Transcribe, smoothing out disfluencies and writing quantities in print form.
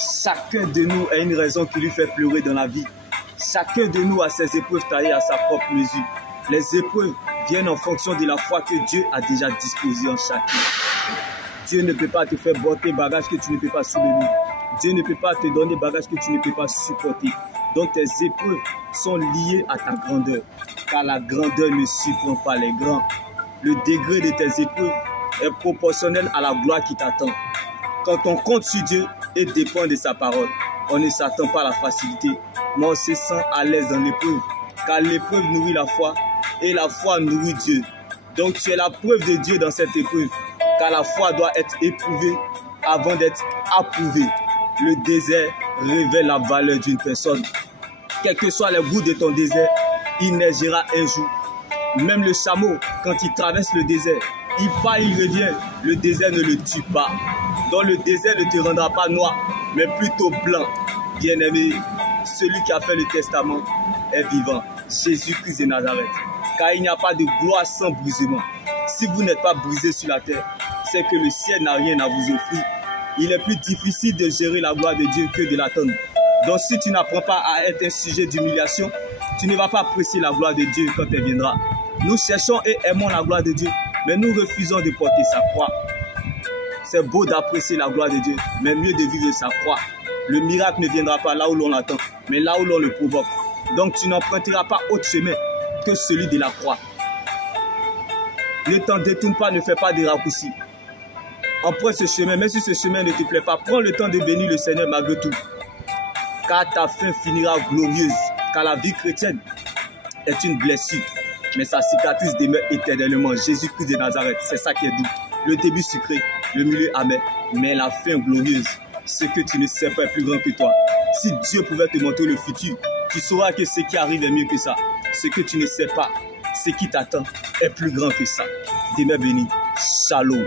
Chacun de nous a une raison qui lui fait pleurer dans la vie. Chacun de nous a ses épreuves taillées à sa propre mesure. Les épreuves viennent en fonction de la foi que Dieu a déjà disposée en chacun. Dieu ne peut pas te faire porter bagages que tu ne peux pas soulever. Dieu ne peut pas te donner bagages que tu ne peux pas supporter. Donc tes épreuves sont liées à ta grandeur. Car la grandeur ne surprend pas les grands. Le degré de tes épreuves est proportionnel à la gloire qui t'attend. Quand on compte sur Dieu et dépend de sa parole, on ne s'attend pas à la facilité, mais on se sent à l'aise dans l'épreuve. Car l'épreuve nourrit la foi et la foi nourrit Dieu. Donc tu es la preuve de Dieu dans cette épreuve. Car la foi doit être éprouvée avant d'être approuvée. Le désert révèle la valeur d'une personne. Quel que soit le goût de ton désert, il neigera un jour. Même le chameau, quand il traverse le désert, il part, il revient. Le désert ne le tue pas. Donc le désert ne te rendra pas noir, mais plutôt blanc. Bien-aimé, celui qui a fait le testament est vivant. Jésus-Christ de Nazareth. Car il n'y a pas de gloire sans brisement. Si vous n'êtes pas brisé sur la terre, c'est que le ciel n'a rien à vous offrir. Il est plus difficile de gérer la gloire de Dieu que de l'attendre. Donc si tu n'apprends pas à être un sujet d'humiliation, tu ne vas pas apprécier la gloire de Dieu quand elle viendra. Nous cherchons et aimons la gloire de Dieu, mais nous refusons de porter sa croix. C'est beau d'apprécier la gloire de Dieu, mais mieux de vivre sa croix. Le miracle ne viendra pas là où l'on l'attend, mais là où l'on le provoque. Donc tu n'emprunteras pas autre chemin que celui de la croix. Ne t'en détourne pas, ne fais pas de raccourcis. Emprunte ce chemin, mais si ce chemin ne te plaît pas, prends le temps de bénir le Seigneur malgré tout. Car ta fin finira glorieuse, car la vie chrétienne est une blessure, mais sa cicatrice demeure éternellement. Jésus-Christ de Nazareth, c'est ça qui est doux. Le début sucré, le milieu amer, mais la fin glorieuse. Ce que tu ne sais pas est plus grand que toi. Si Dieu pouvait te montrer le futur, tu sauras que ce qui arrive est mieux que ça. Ce que tu ne sais pas, ce qui t'attend est plus grand que ça. Demeure béni. Shalom.